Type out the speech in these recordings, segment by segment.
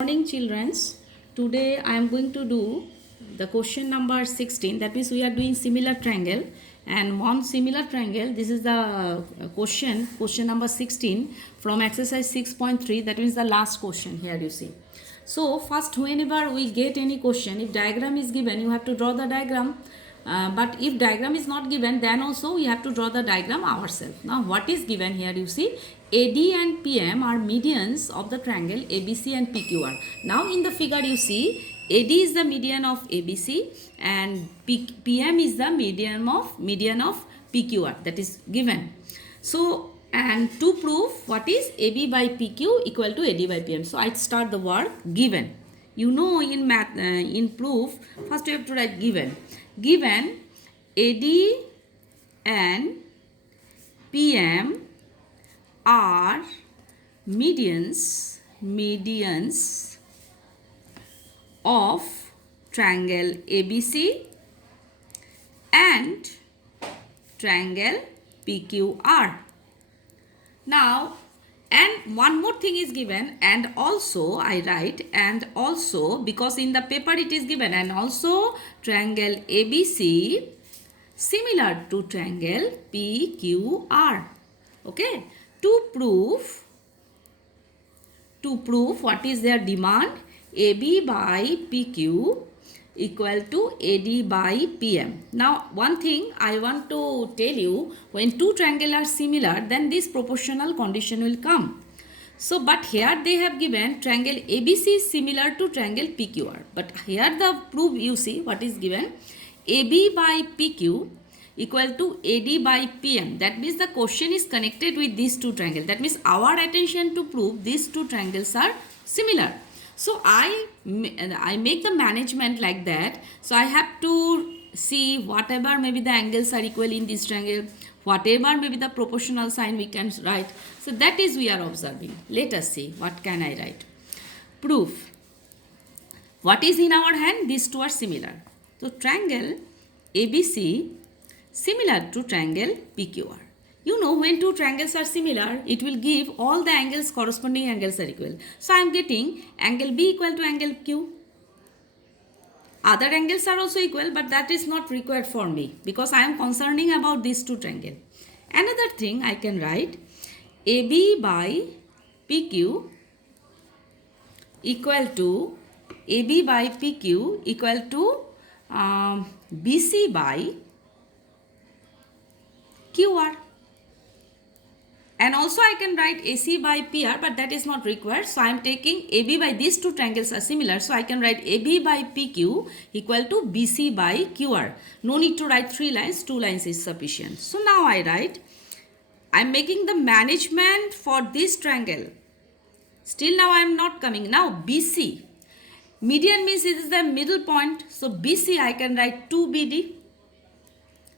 Morning childrens. Today I am going to do the question number 16. That means we are doing similar triangle, and one similar triangle. This is the question number 16 from exercise 6.3. That means the last question here you see. So first, whenever we get any question, if diagram is given, you have to draw the diagram. But if diagram is not given, then also we have to draw the diagram ourselves. Now what is given here, you see AD and PM are medians of the triangle ABC and PQR. Now in the figure you see AD is the median of ABC and PM is the median of PQR, that is given. So, and to prove what is AB by PQ equal to AD by PM. So I start the word given. You know, in math, in proof, first you have to write given. Given AD and PM are medians of triangle ABC and triangle PQR. Now, and one more thing is given, and also I write, and also, because in the paper it is given, and also triangle ABC similar to triangle PQR. Okay, to prove what is their demand, AB by PQ equal to AD by PM. Now one thing I want to tell you, when two triangles are similar, then this proportional condition will come. So but here they have given triangle ABC is similar to triangle PQR, but here the proof you see what is given, AB by PQ equal to AD by PM. That means the question is connected with these two triangles. That means our attention to prove these two triangles are similar. So I make the management like that. So I have to see whatever maybe the angles are equal in this triangle, whatever maybe the proportional sign we can write. So that is we are observing. Let us see what can I write. Proof. What is in our hand? These two are similar. So triangle ABC similar to triangle PQR. You know, when two triangles are similar, it will give all the angles, corresponding angles are equal. So I am getting angle B equal to angle Q. Other angles are also equal, but that is not required for me because I am concerning about these two triangles. Another thing I can write, AB by PQ equal to AB by PQ equal to BC by QR. And also I can write AC by PR, but that is not required. So I am taking AB by these two triangles are similar. So I can write AB by PQ equal to BC by QR. No need to write 3 lines, 2 lines is sufficient. So now I write, I am making the management for this triangle. Still now I am not coming. Now BC. Median means it is the middle point. So BC I can write 2BD.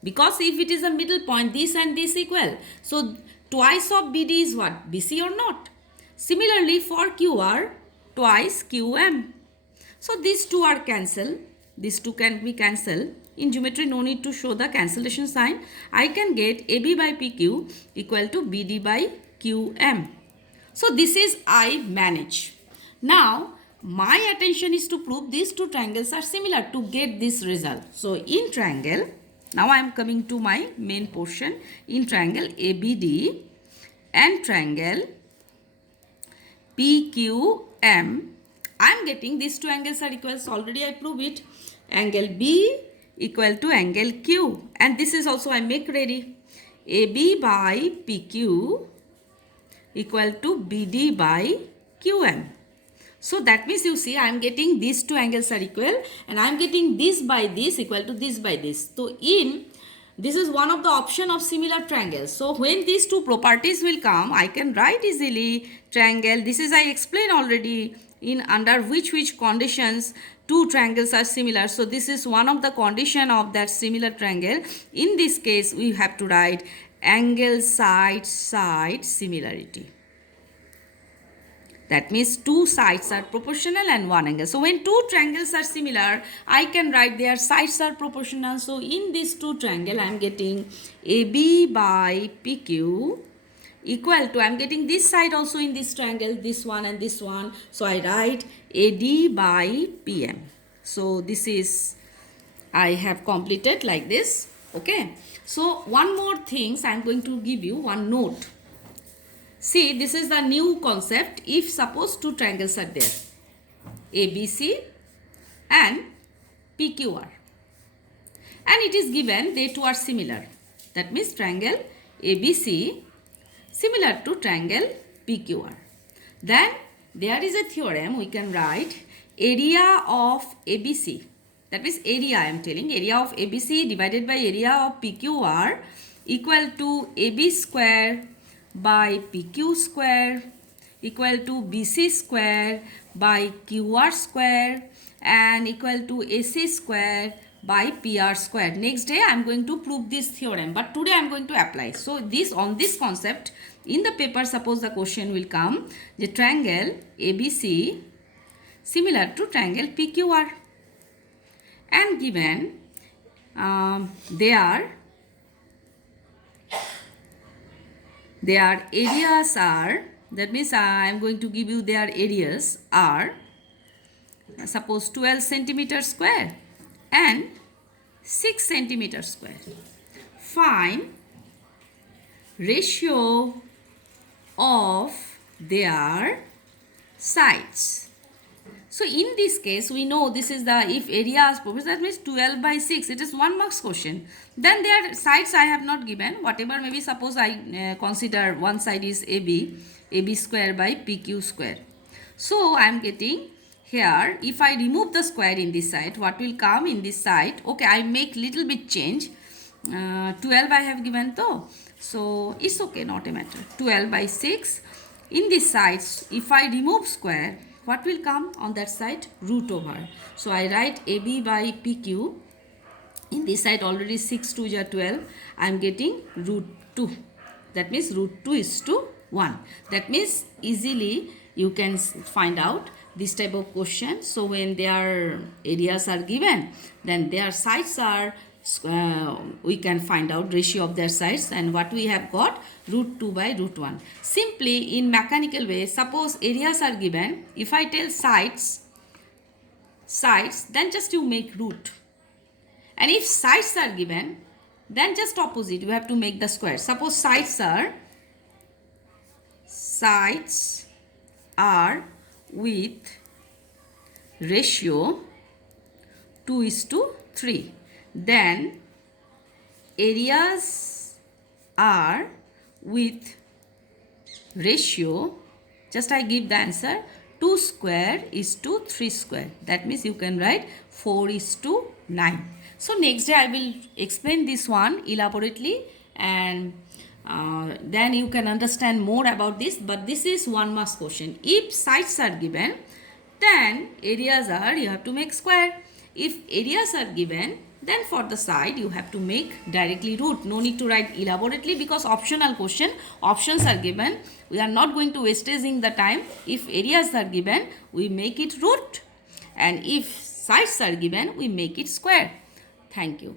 Because if it is a middle point, this and this equal. So twice of BD is what? BC or not? Similarly for QR, twice QM. So these two are cancelled. These two can be cancelled. In geometry, no need to show the cancellation sign. I can get AB by PQ equal to BD by QM. So this is I manage. Now my attention is to prove these two triangles are similar to get this result. So in triangle, now I am coming to my main portion. In triangle ABD and triangle PQM, I am getting these two angles are equal. So already I prove it. Angle B equal to angle Q. And this is also I make ready. AB by PQ equal to BD by QM. So that means you see I am getting these two angles are equal and I am getting this by this equal to this by this. So this is one of the option of similar triangles. So when these two properties will come, I can write easily triangle. This is I explained already in under which conditions two triangles are similar. So this is one of the condition of that similar triangle. In this case we have to write angle side similarity. That means two sides are proportional and one angle. So when two triangles are similar, I can write their sides are proportional. So in this two triangle, I am getting AB by PQ equal to, I'm getting this side also in this triangle, this one and this one. So I write AD by PM. So this is, I have completed like this. Okay. So one more things I'm going to give you one note. See, this is the new concept. If suppose two triangles are there, ABC and PQR, and it is given they two are similar. That means triangle ABC similar to triangle PQR. Then there is a theorem we can write area of ABC. That means area, I am telling, area of ABC divided by area of PQR equal to AB square by PQ square equal to BC square by QR square and equal to AC square by PR square. Next day I am going to prove this theorem, but today I am going to apply. So this, on this concept in the paper, suppose the question will come, the triangle ABC similar to triangle PQR, and given their areas are, that means I am going to give you their areas are, suppose 12 centimeter square and 6 centimeter square. Find ratio of their sides. So in this case, we know this is the, if area is proposed, that means 12 by 6. It is 1 marks question. Then their sides I have not given. Whatever, maybe suppose I consider one side is AB square by PQ square. So I am getting here, if I remove the square in this side, what will come in this side? Okay, I make little bit change. 12 I have given though. So it's okay, not a matter. 12 by 6. In this side, if I remove square, what will come on that side? Root over. So I write AB by PQ. In this side already 6 2 is 12. I am getting root 2. That means root 2 is to 1. That means easily you can find out this type of question. So when their areas are given, then their sides are, we can find out ratio of their sides, and what we have got, root 2 by root 1. Simply in mechanical way, suppose areas are given, if I tell sides, then just you make root. And if sides are given, then just opposite, you have to make the square. Suppose sides are with ratio 2:3. Then areas are with ratio, just I give the answer, 2 square is to 3 square. That means you can write 4:9. So next day I will explain this one elaborately, and then you can understand more about this. But this is 1 marks question. If sides are given, then areas are, you have to make square. If areas are given, then for the side you have to make directly root. No need to write elaborately, because optional question, options are given. We are not going to wasting the time. If areas are given, we make it root, and if sides are given, we make it square. Thank you.